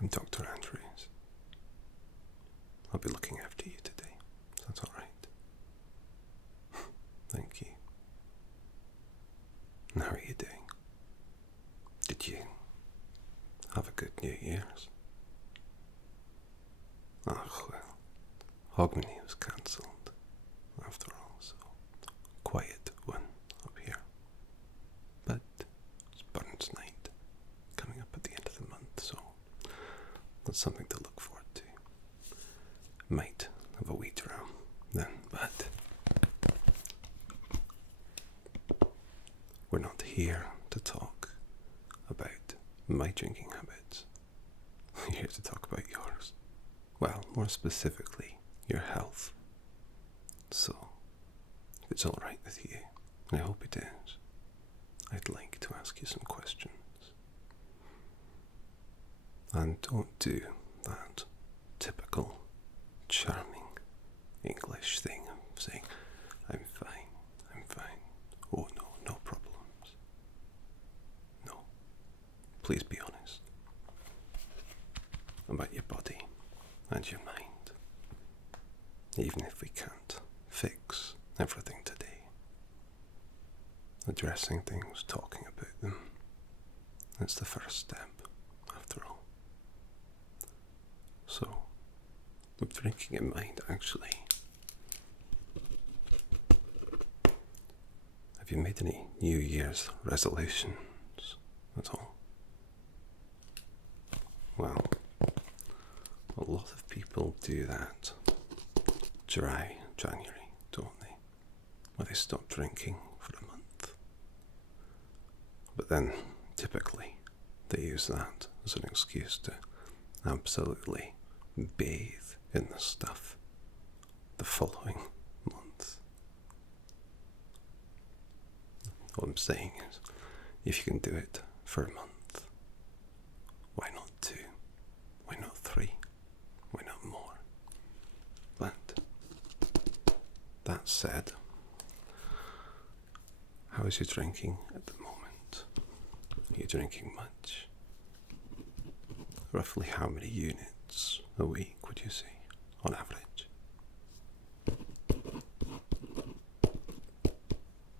I'm Dr. Andrews. I'll be looking after you today. That's all right. Thank you. And how are you doing? Did you have a good New Year's? Oh, well, Hogmanay was cancelled after all, so quiet one up here. But it's Burns Night coming up at the end of the month, so that's something to look forward to. Might have a wee dram then, but we're not here to talk about my drinking habits. We're here to talk about yours. Well, more specifically, your health. So, if it's alright with you, and I hope it is, I'd like to ask you some questions. And don't do that typical charming English thing of saying, I'm fine. Oh no, no problems. No. Please be honest about your body and your mind. Even if we can't fix everything today, addressing things, talking about them, that's the first step, after all. So, with drinking in mind, actually, have you made any New Year's resolutions at all? Well, a lot of people do that dry January, don't they? Where they stop drinking for a month. But then, typically, they use that as an excuse to absolutely bathe in the stuff the following month. What I'm saying is, if you can do it for a month, why not 2? Why not 3? Why not more? But that said, how is your drinking at the moment? Are you drinking much? Roughly how many units a week would you say, on average?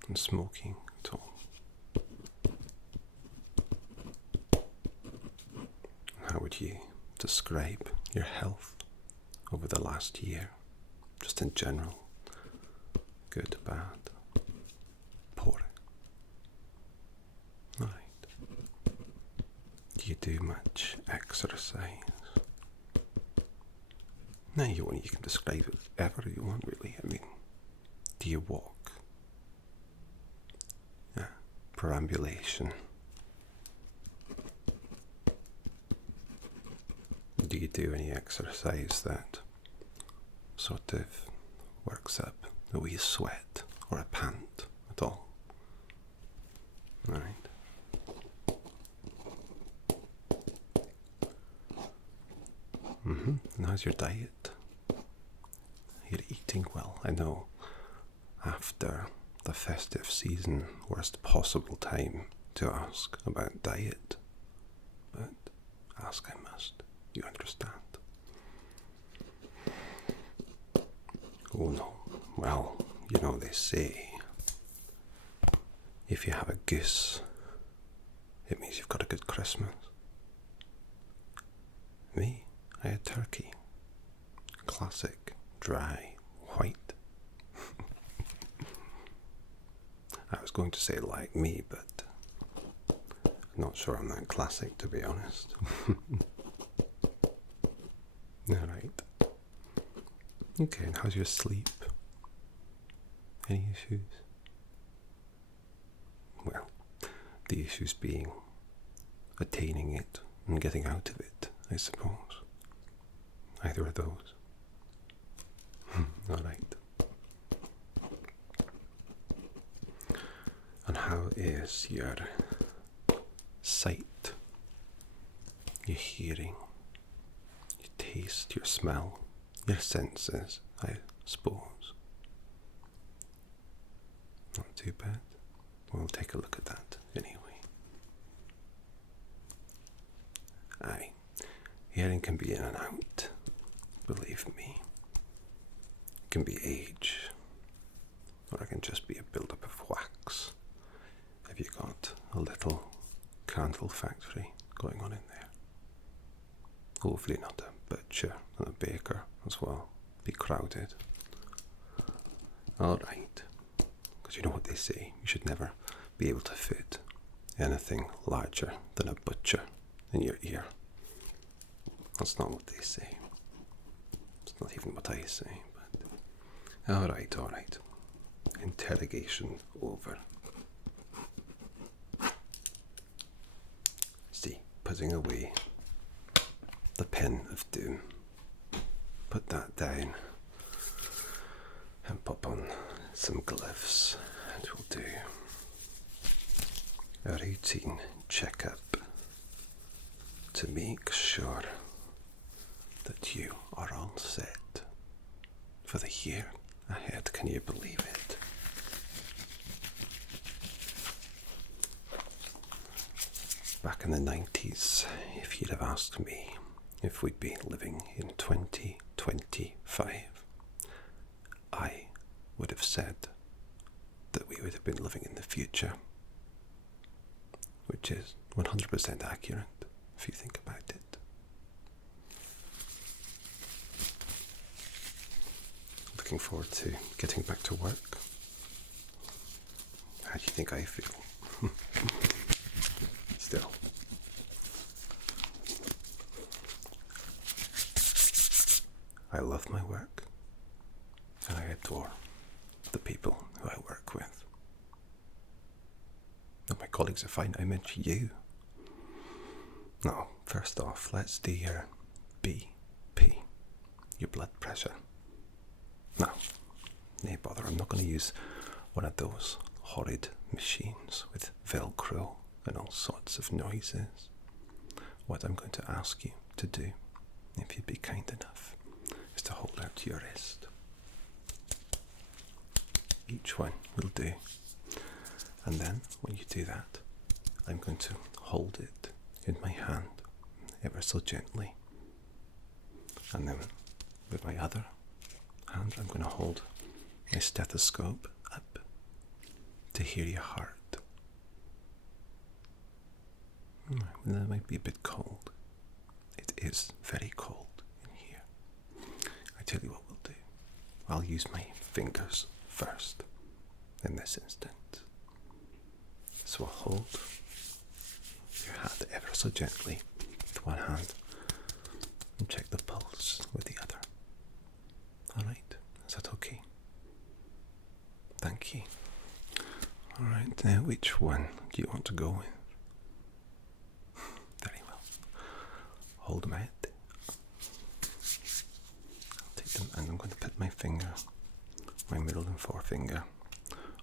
And smoking at all? How would you describe your health over the last year, just in general? Good, bad, poor? Right. Do you do much exercise? No, you can describe it whatever you want, really. I mean, do you walk? Yeah, perambulation. Do you do any exercise that sort of works up a wee sweat or a pant at all? Right. And how's your diet? You're eating well. I know after the festive season, worst possible time to ask about diet. But ask I must. You understand? Oh no. Well, you know they say, if you have a goose, it means you've got a good Christmas. Me, I had turkey. Classic, dry, white. I was going to say like me, but I'm not sure I'm that classic, to be honest. Alright. Okay, and how's your sleep? Any issues? Well, the issues being attaining it and getting out of it, I suppose. Either of those. Alright. And how is your sight, your hearing, your taste, your smell, your senses, I suppose? Not too bad. We'll take a look at that anyway. Aye. Hearing can be in and out, believe me. It can be age, or it can just be a build-up of wax. Have you got a little candle factory going on in there? Hopefully not a butcher and a baker as well. Be crowded. Alright, because you know what they say, you should never be able to fit anything larger than a butcher in your ear. That's not what they say. It's not even what I say, but alright. Interrogation over. See, putting away the pen of doom. Put that down and pop on some gloves, and we'll do a routine checkup to make sure that you are all set for the year ahead. Can you believe it? Back in the 90s, if you'd have asked me if we'd be living in 2025, I would have said that we would have been living in the future, which is 100% accurate if you think about it. Looking forward to getting back to work. How do you think I feel? Still. I love my work, and I adore the people who I work with. And my colleagues are fine. I mention you. Now, first off, let's do your BP, your blood pressure. Now, no bother, I'm not going to use one of those horrid machines with Velcro and all sorts of noises. What I'm going to ask you to do, if you'd be kind enough, is to hold out your wrist. Each one will do. And then, when you do that, I'm going to hold it in my hand, ever so gently. And then, with my other hand, I'm going to hold my stethoscope up to hear your heart. That might be a bit cold. It is very cold in here. I tell you what we'll do. I'll use my fingers first in this instance. So I'll hold your hand ever so gently with one hand and check the pulse with the other. Alright, is that okay? Thank you. Alright, now which one do you want to go with? Very well. Hold them out. I'll take them and I'm going to put my finger, my middle and forefinger,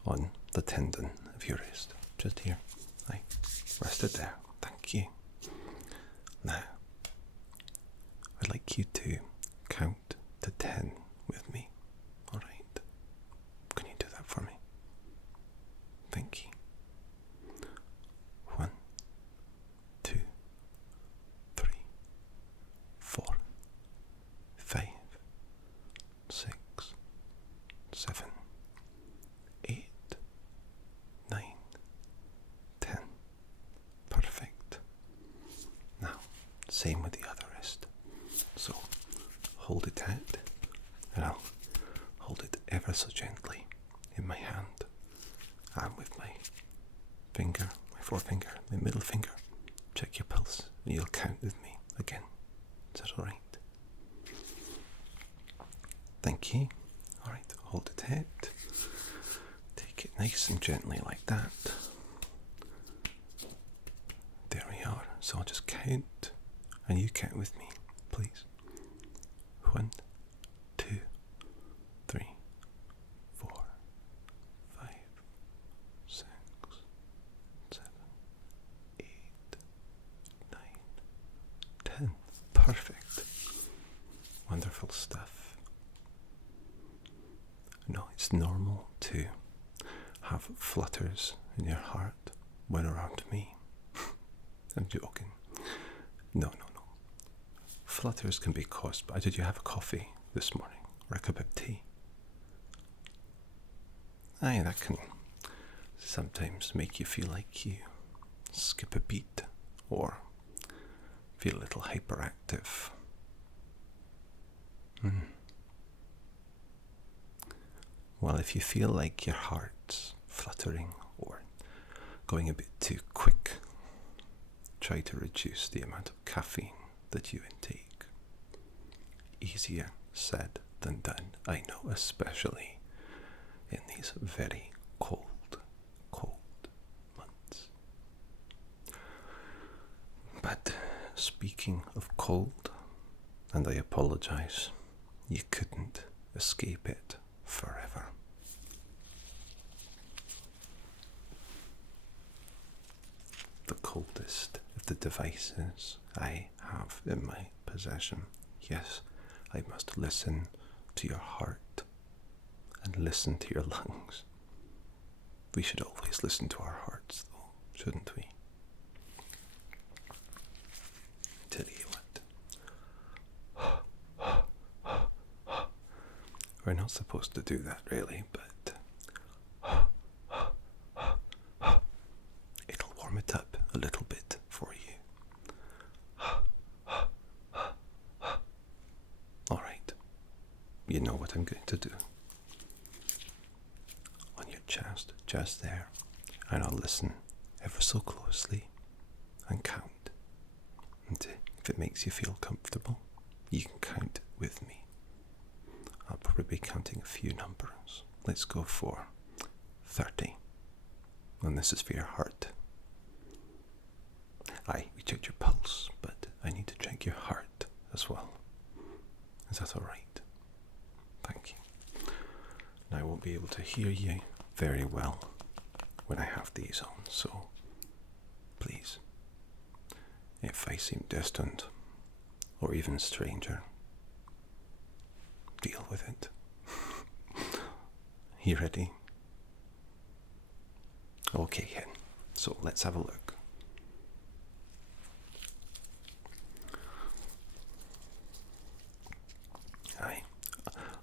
on the tendon of your wrist. Just here. Right. Rest it there. Thank you. Now, I'd like you to count to 10 with me. Alright. Can you do that for me? Thank you. 1, 2, 3, 4, 5, 6, 7, 8, 9, 10. Perfect. Now, same with the other wrist. So, hold it out, and I'll hold it ever so gently in my hand. And with my finger, my forefinger, my middle finger, check your pulse, and you'll count with me again. Is that alright? Thank you. Alright, hold it out. Take it nice and gently like that. There we are. So I'll just count, and you count with me, please. 1, 2, 3, 4, 5, 6, 7, 8, 9, 10. Perfect. Wonderful stuff. No, it's normal to have flutters in your heart when around me. I'm joking. No. flutters can be caused by, did you have a coffee this morning or a cup of tea? Aye, that can sometimes make you feel like you skip a beat or feel a little hyperactive. Well, if you feel like your heart's fluttering or going a bit too quick, try to reduce the amount of caffeine that you intake. Easier said than done, I know, especially in these very cold months. But speaking of cold, and I apologise, you couldn't escape it forever. The coldest of the devices I have in my possession. Yes, I must listen to your heart and listen to your lungs. We should always listen to our hearts, though, shouldn't we? Tell you what. We're not supposed to do that, really, but it'll warm it up a little bit for you. All right, you know what I'm going to do. On your chest, just there, and I'll listen ever so closely and count. And if it makes you feel comfortable, you can count with me. I'll probably be counting a few numbers. Let's go for 30. And this is for your heart. We checked your pulse, but I need to check your heart as well. Is that all right? Thank you. Now I won't be able to hear you very well when I have these on, so please, if I seem distant or even stranger, deal with it. You ready? Okay, then. So let's have a look.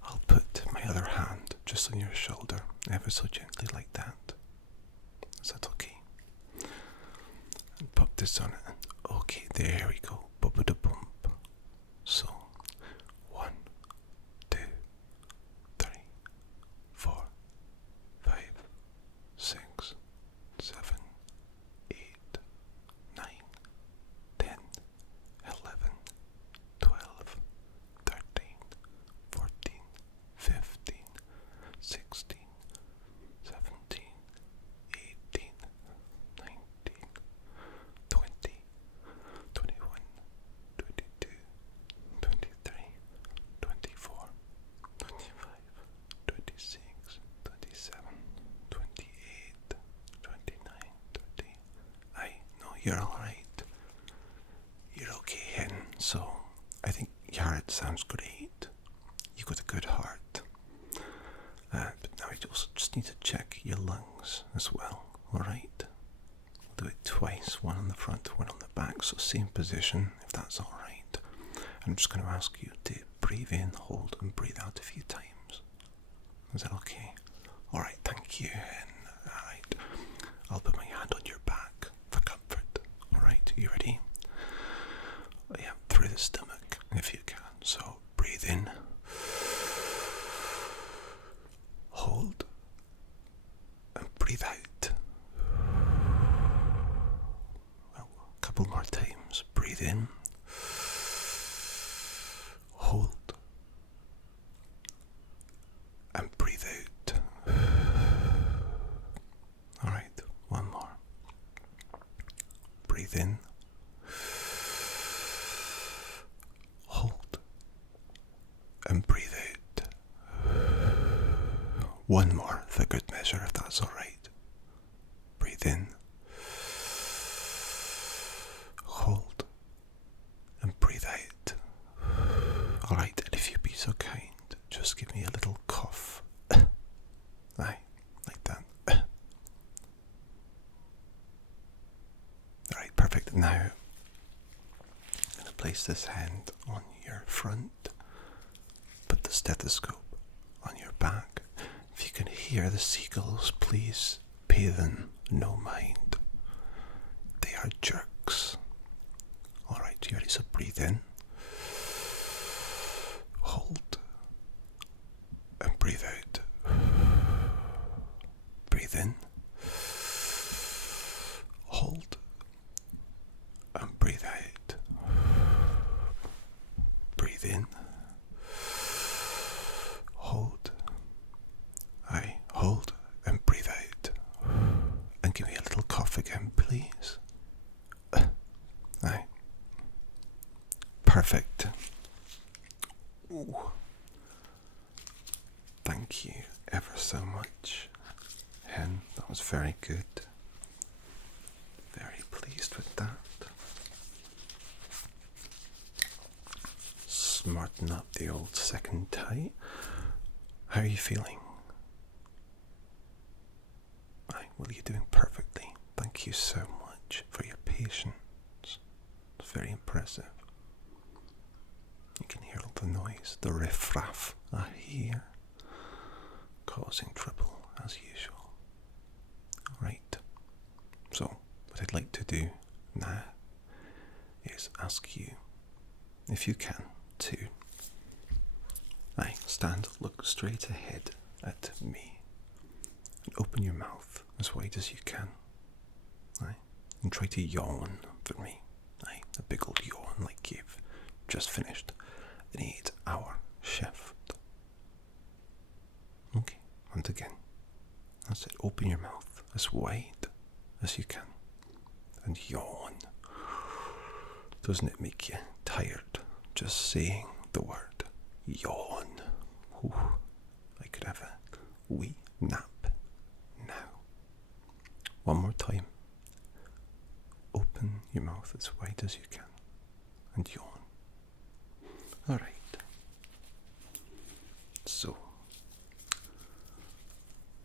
I'll put my other hand just on your shoulder, ever so gently like that. Is that okay? And pop this on it. Okay, there we go. Bump. So, 1, 2, 3, 4, 5, 6, 7, 8, 9, 10, 11, 12, 13, 14, 15, 16, 17, 18, 19, 20, 21, 22, 23, 24, 25, 26, 27, 28, 29, 30. No, you're alright. You're okay, hen. So, I think your heart sounds great. You've got a good heart. But now I also just need to check your lungs as well, alright? I'll do it twice, one on the front, one on the back, so same position, if that's alright. I'm just going to ask you to breathe in, hold, and breathe out a few times. Is that okay? Alright, thank you, and alright. I'll put my hand on your back for comfort. Alright, are you ready? Yeah, through the stomach, if you can. So, breathe in. Hold. And breathe out. Well, a couple more times. Breathe in. Hold. And breathe out. Alright, one more. Breathe in. Hold. And breathe out. One more for good measure, if that's alright. Breathe in. Hold. And breathe out. Alright, and if you'd be so kind, just give me a little cough. Aye, like that. Alright, perfect. Now, I'm going to place this hand on your front. Put the stethoscope on your back. If you can hear the seagulls, please pay them no mind. They are jerks. Alright, you ready? So breathe in. Hold. And breathe out. Breathe in. Hold. And breathe out. Breathe in. Hold. Aye, hold and breathe out. And give me a little cough again, please. Aye. Perfect. Ooh. Thank you ever so much, Hen. That was very good. Very pleased with that. Smarten up the old second tie. How are you feeling? Aye, well, you're doing perfectly. Thank you so much for your patience. It's very impressive. You can hear all the noise, the riff-raff I hear, causing trouble as usual. Right, so what I'd like to do now is ask you, if you can, to stand, look straight ahead at me and open your mouth as wide as you can. And try to yawn for me. A big old yawn like you've just finished an 8-hour shift. Okay, and again. That's it. Open your mouth as wide as you can and yawn. Doesn't it make you tired just saying the word yawn? Ooh, I could have a wee nap now. One more time. Open your mouth as wide as you can and yawn. Alright. So,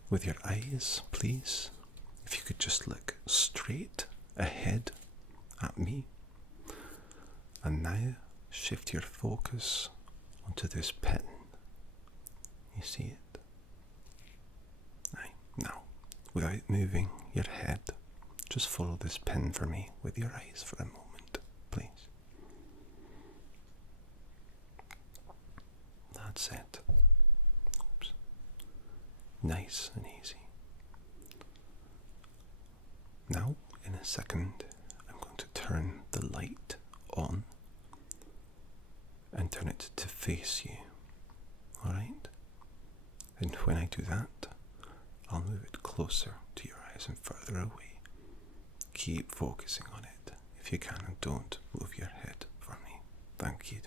with your eyes, please, if you could just look straight ahead at me. And now shift your focus onto this pen. You see it? Aye. Now, without moving your head, just follow this pen for me with your eyes for a moment, please. That's it. Oops. Nice and easy. Now, in a second, I'm going to turn the light on and turn it to face you. Alright? And when I do that, I'll move it closer to your eyes and further away. Keep focusing on it if you can, and don't move your head for me. Thank you.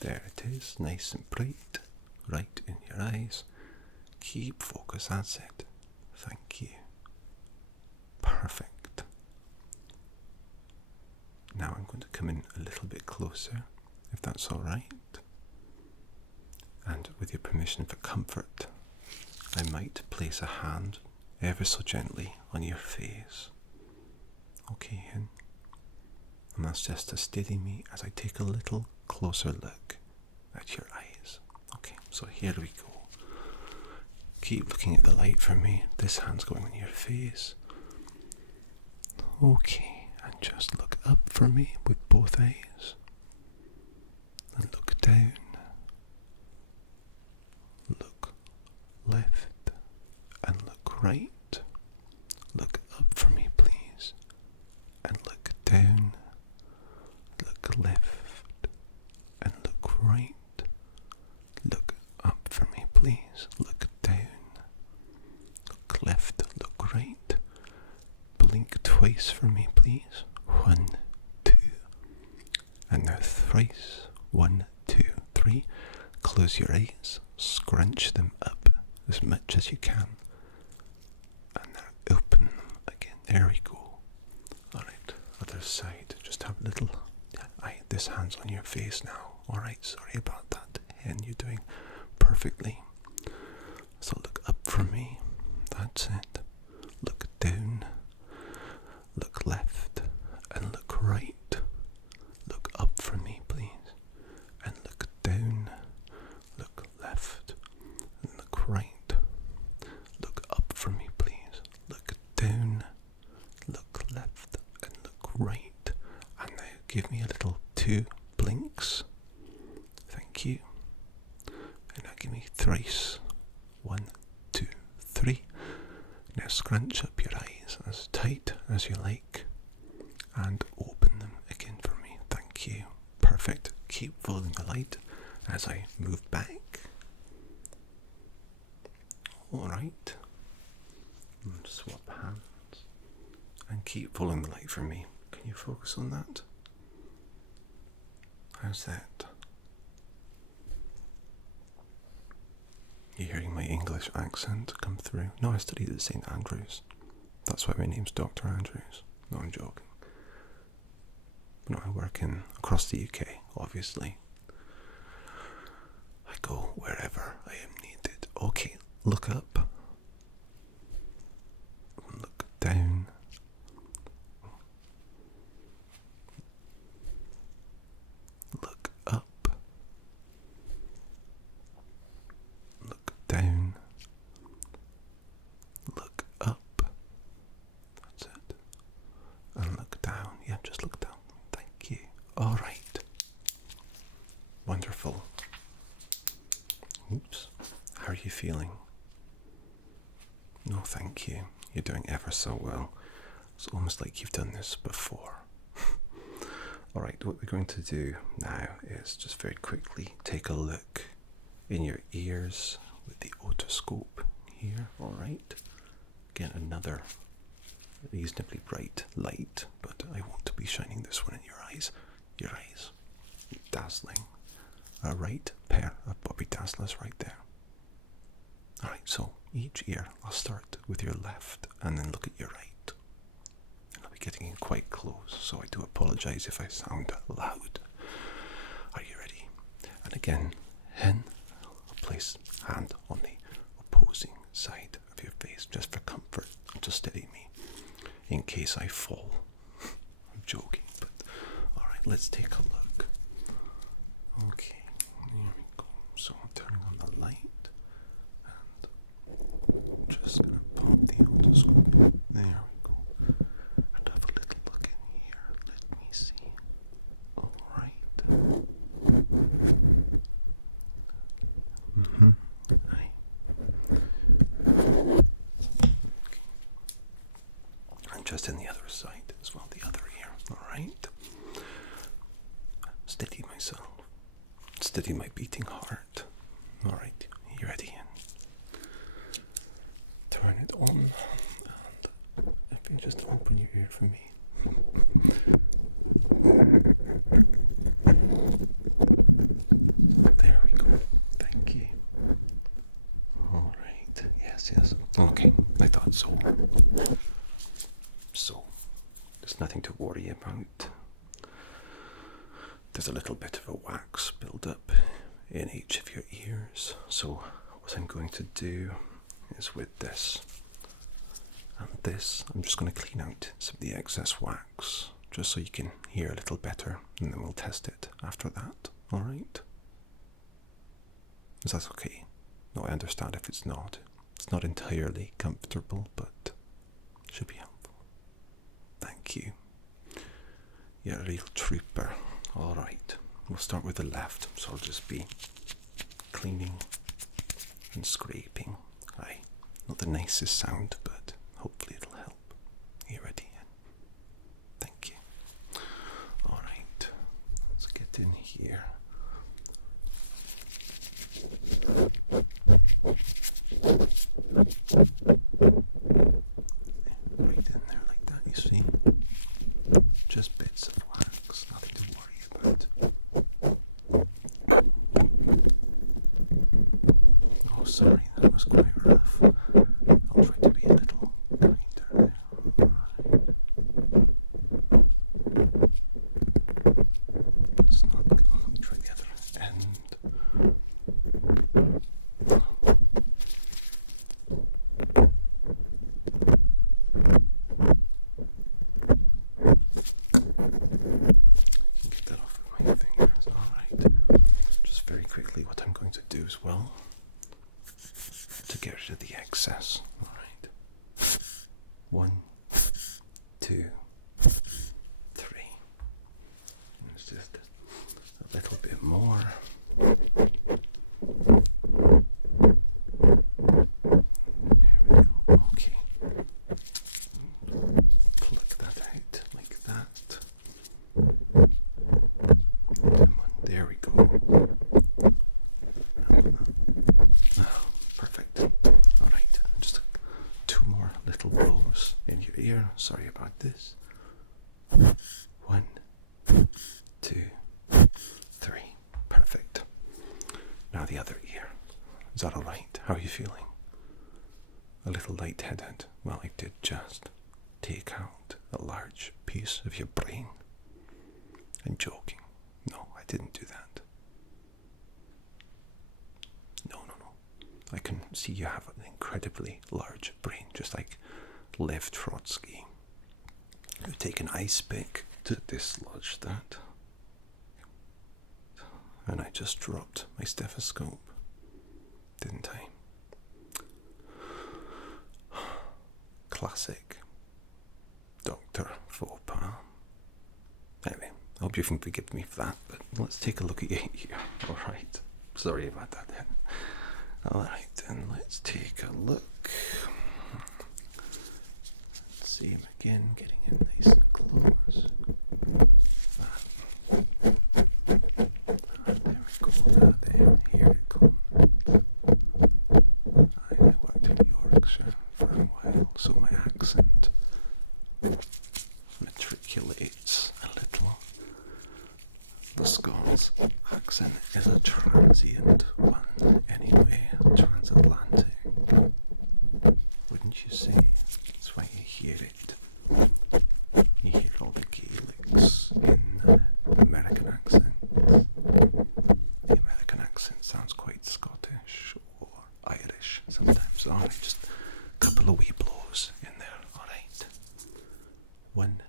There it is, nice and bright, right in your eyes. Keep focus, that's it. Thank you. Perfect. Now I'm going to come in a little bit closer, if that's alright. And with your permission for comfort, I might place a hand ever so gently on your face. Okay, Hen? And that's just to steady me as I take a little closer look at your eyes. Okay, so here we go. Keep looking at the light for me. This hand's going on your face. Okay, and just look up for me with both eyes. And look down. Look left and look right. Look up for me, please. And look down. Look left and look right. Look up for me, please. Look down. Look left, look right. Blink twice for me, please. 1, 2. And now thrice. 1, 2, 3. Close your eyes. Scrunch them up as much as you can. And now open them again. There we go. Alright, other side. Just have a little... this hand's on your face now. Alright, sorry about that. Hen, you're doing perfectly. So look up for me. That's it. Look down. Look left. And look right. Right. And now give me a little 2 blinks. Thank you. And now give me thrice. 1, 2, 3. Now scrunch up your eyes as tight as you like and open them again for me. Thank you. Perfect. Keep following the light as I move back. Alright. Swap hands and keep following the light for me. Can you focus on that? How's that? You're hearing my English accent come through. No, I studied at St. Andrews. That's why my name's Dr. Andrews. No, I'm joking. No, I work across the UK, obviously. I go wherever I am needed. Okay, look up. Look down. Look up. Look down. Look up. That's it. And look down. Yeah, just look down. Thank you. All right. Wonderful. Oops. How are you feeling? No, thank you. You're doing ever so well. It's almost like you've done this before. Alright, what we're going to do now is just very quickly take a look in your ears with the otoscope here. Alright. Again, another reasonably bright light, but I won't be shining this one in your eyes. Your eyes. Dazzling. A right pair of Bobby Dazzlers right there. Alright, so each ear, I'll start with your left and then look at your right. And I'll be getting in quite close, so I do apologise if I sound loud. Are you ready? And again, I'll place hand on the opposing side of your face just for comfort and to steady me in case I fall. I'm joking, but alright, let's take a look. Okay, here we go. So I'm turning on the light. Just gonna pop the otoscope in. There we go. And have a little look in here. Let me see. Alright. Aye. Okay. And just in the other side as well, the other ear. Alright. Steady myself. Steady my beating heart. Alright. You ready? Turn it on, and if you just open your ear for me. There we go. Thank you. Alright. Yes. Okay, I thought so. So, there's nothing to worry about. There's a little bit of a wax build up in each of your ears. So, what I'm going to do is with this and this, I'm just going to clean out some of the excess wax just so you can hear a little better, and then we'll test it after that. Alright? Is that okay? No, I understand if it's not. It's not entirely comfortable, but it should be helpful. Thank you. You're a real trooper. Alright, we'll start with the left, so I'll just be cleaning and scraping. Aye, not the nicest sound, but hopefully it'll help. You ready? Thank you. Alright, let's get in here. Right in there like that, you see? Just bits of wax, nothing to worry about. Oh, sorry, that was quite rough. I'll try to be a little kinder there. Alright. It's not good. Let me try the other end. What I'm going to do as well to get rid of the excess. Alright. 1, 2, just a little bit more. There we go. Okay. Pluck that out like that. Come on, there we go. Oh, perfect. Alright, just two more little blows in your ear. Sorry about this. 1, 2, 3. Perfect. Now the other ear. Is that alright? How are you feeling? A little lightheaded? Well, I did just take out a large piece of your brain. I'm joking. No, I didn't do that. No. I can see you have an incredibly large brain, just like Lev Trotsky. I've taken ice pick to dislodge that. And I just dropped my stethoscope, didn't I? Classic Dr. Faux pas. Anyway, I hope you can forgive me for that, but let's take a look at you here. Alright, sorry about that then. Alright then, let's take a look. See him again, getting in nice and close. There we go. There, here it comes. I worked in Yorkshire for a while, so my accent matriculates a little. The Scots accent is a transient one, anyway, transatlantic. Wouldn't you say? That's why you hear it. You hear all the Gaelics in the American accent. The American accent sounds quite Scottish or Irish sometimes. Alright, just a couple of wee blows in there. Alright. 1,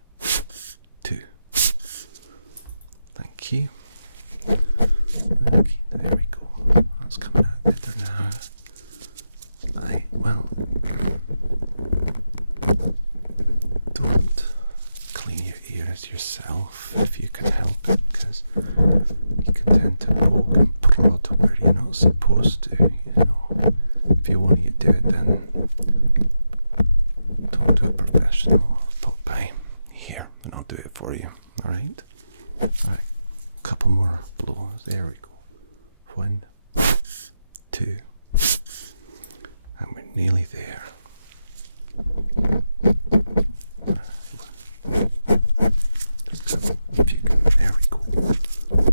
2. Thank you. Okay, there we go. That's coming out better now. Well, don't clean your ears yourself if you can help it, because you can tend to poke and prod where you're not supposed to, you know. If you want to do it, then talk to a professional. Pop by here and I'll do it for you. Alright? Alright. A couple more blows. There we go. 1, 2. And we're nearly there. There we go.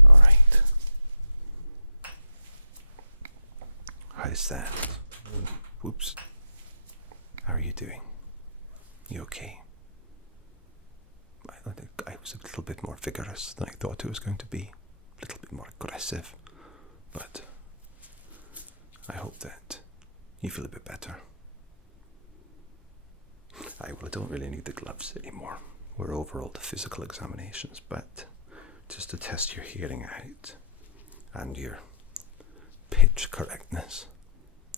Alright. How's that? Whoops. How are you doing? You okay? I was a little bit more vigorous than I thought it was going to be. A little bit more aggressive. But I hope that you feel a bit better. I don't really need the gloves anymore. We're over all the physical examinations, but just to test your hearing out and your pitch correctness,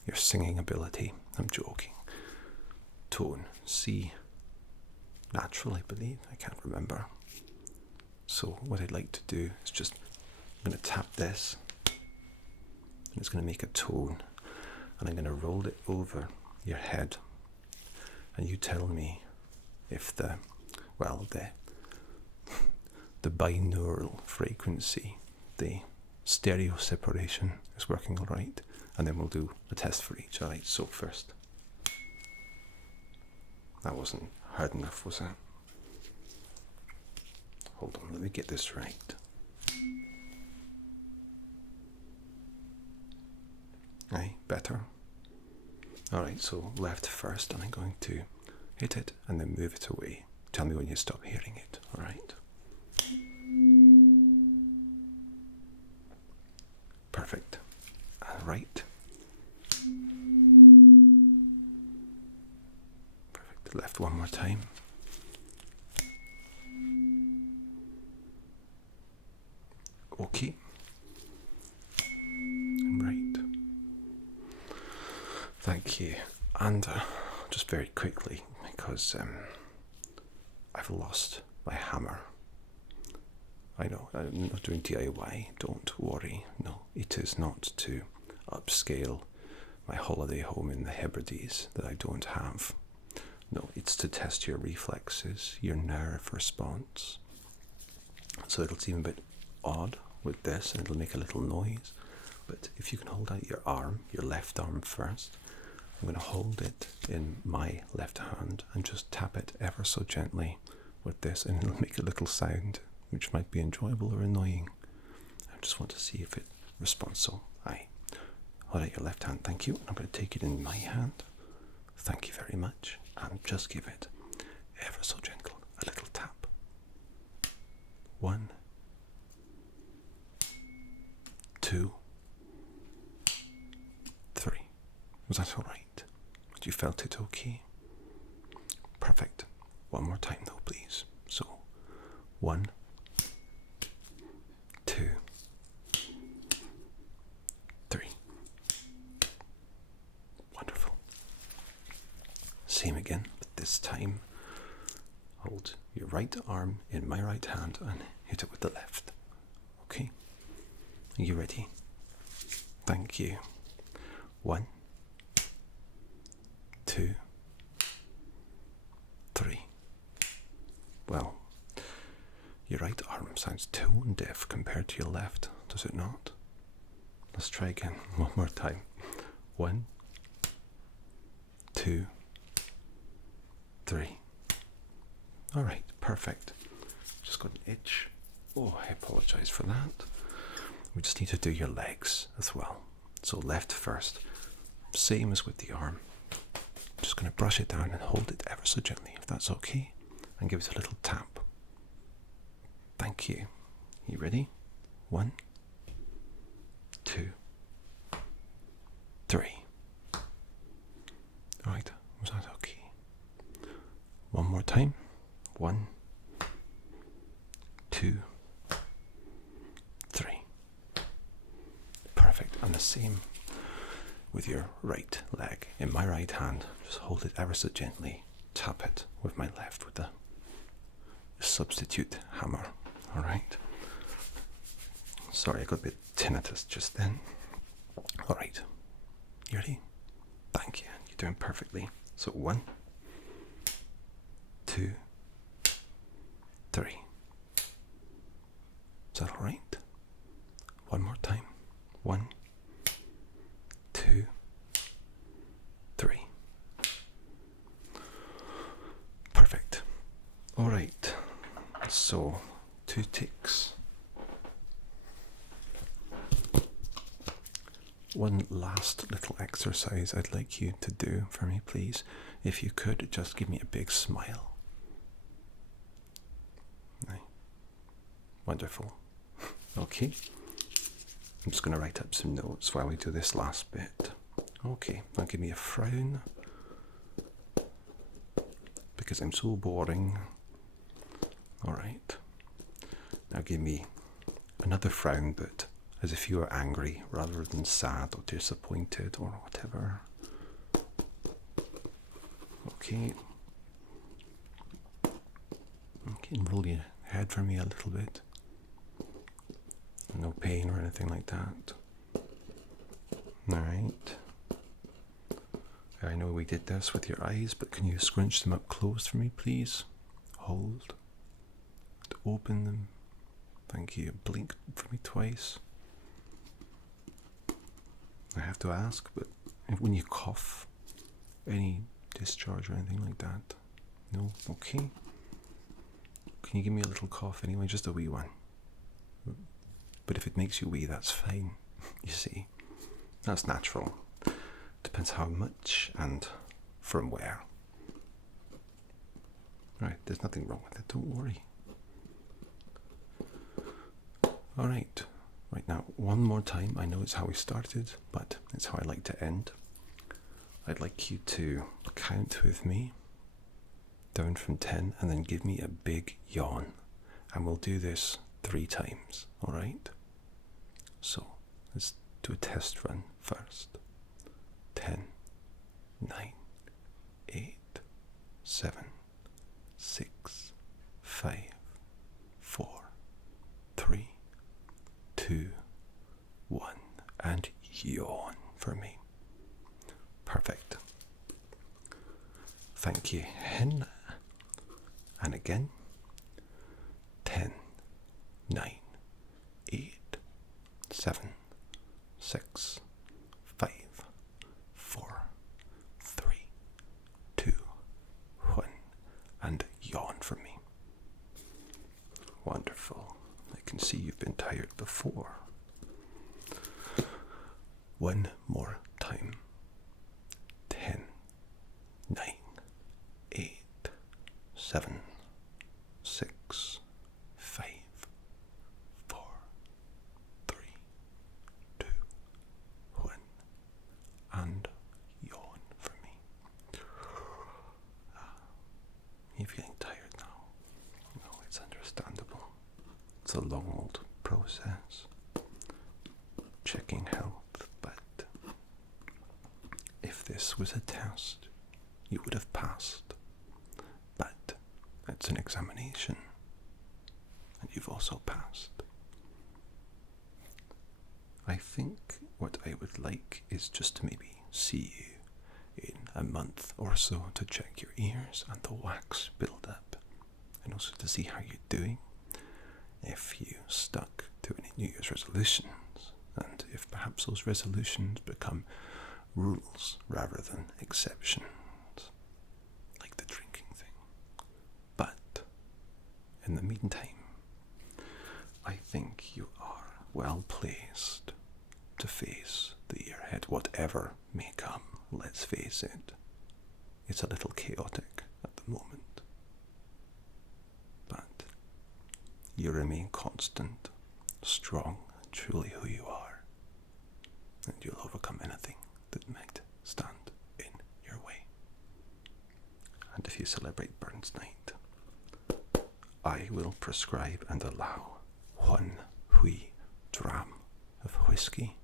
your singing ability. I'm joking. Tone C. Naturally, I believe. I can't remember. So what I'd like to do is just, I'm going to tap this and it's going to make a tone, and I'm going to roll it over your head, and you tell me if the binaural frequency, the stereo separation is working all right, and then we'll do a test for each. All right, so first. That wasn't hard enough, was it? Hold on, let me get this right. Aye, better. Alright, so left first, and I'm going to hit it and then move it away. Tell me when you stop hearing it, alright? Perfect. Right. Perfect. Left one more time. Okay. And right. Thank you. And just very quickly, because I've lost my hammer. I know, I'm not doing DIY, don't worry. No, it is not to upscale my holiday home in the Hebrides that I don't have. No, it's to test your reflexes, your nerve response. So it'll seem a bit odd with this, and it'll make a little noise. But if you can hold out your arm, your left arm first, I'm going to hold it in my left hand and just tap it ever so gently with this, and it'll make a little sound, which might be enjoyable or annoying. I just want to see if it responds. So, hold out your left hand, thank you. I'm going to take it in my hand. Thank you very much. And just give it ever so gentle a little tap. 1, 2, 3. Was that all right? You felt it okay? Perfect. One more time though, please. So, 1, 2, 3. Wonderful. Same again, but this time hold your right arm in my right hand and hit it with the left. Okay? Are you ready? Thank you. 1, 2, 3. Well, your right arm sounds tone deaf compared to your left, does it not? Let's try again, one more time. 1, 2, 3. Alright, perfect. Just got an itch. Oh, I apologise for that. We just need to do your legs as well. So left first, same as with the arm. I'm just going to brush it down and hold it ever so gently, if that's okay, and give it a little tap. Thank you. You ready? 1, 2, 3. Alright, was that okay? One more time. 1, 2, 3. Perfect. And the same with your right leg. In my right hand, just hold it ever so gently. Tap it with my left with the substitute hammer. Alright. Sorry, I got a bit tinnitus just then. Alright. You ready? Thank you. You're doing perfectly. So 1, 2, 3. Is that alright? One more time. 1, 2, 3. Perfect. Alright. So, 2 ticks. One last little exercise I'd like you to do for me, please. If you could, just give me a big smile. Wonderful. Okay. I'm just going to write up some notes while we do this last bit. Okay, now give me a frown. Because I'm so boring. Alright. Now give me another frown, but as if you were angry rather than sad or disappointed or whatever. Okay. Okay, and roll your head for me a little bit. No pain or anything like that. Alright. I know we did this with your eyes, but can you scrunch them up close for me, please? Hold. Open them. Thank you. Blink for me twice. I have to ask, but when you cough, any discharge or anything like that? No? Okay. Can you give me a little cough anyway? Just a wee one. But if it makes you wee, that's fine. You see, that's natural. Depends how much and from where. Right, there's nothing wrong with it, don't worry. Alright, right now, one more time. I know it's how we started, but it's how I like to end. I'd like you to count with me, down from 10, and then give me a big yawn. And we'll do this 3 times, alright? So, let's do a test run first. 10, 9, 8, 7, 6, 5, 4, yawn for me. Perfect. Thank you, Hen. And again. 10, 9, 8, 7, 6, 5, 4, 3, 2, 1, and yawn for me. Wonderful. I can see you've been tired before. One more time. 10, 9, 8, 7, 6, 5, 4, 3, 2, 1, and yawn for me. You're feeling tired now. No, it's understandable. It's a long old process. Checking health, but if this was a test, you would have passed. But it's an examination, and you've also passed. I think what I would like is just to maybe see you in a month or so to check your ears and the wax build up, and also to see how you're doing, if you stuck to any New Year's resolutions, and if perhaps those resolutions become rules rather than exceptions, like the drinking thing. But in the meantime, I think you are well placed to face the year ahead, whatever may come. Let's face it, it's a little chaotic at the moment. But you remain constant, strong, and truly who you are, and you'll overcome anything that might stand in your way. And if you celebrate Burns Night, I will prescribe and allow 1 wee dram of whiskey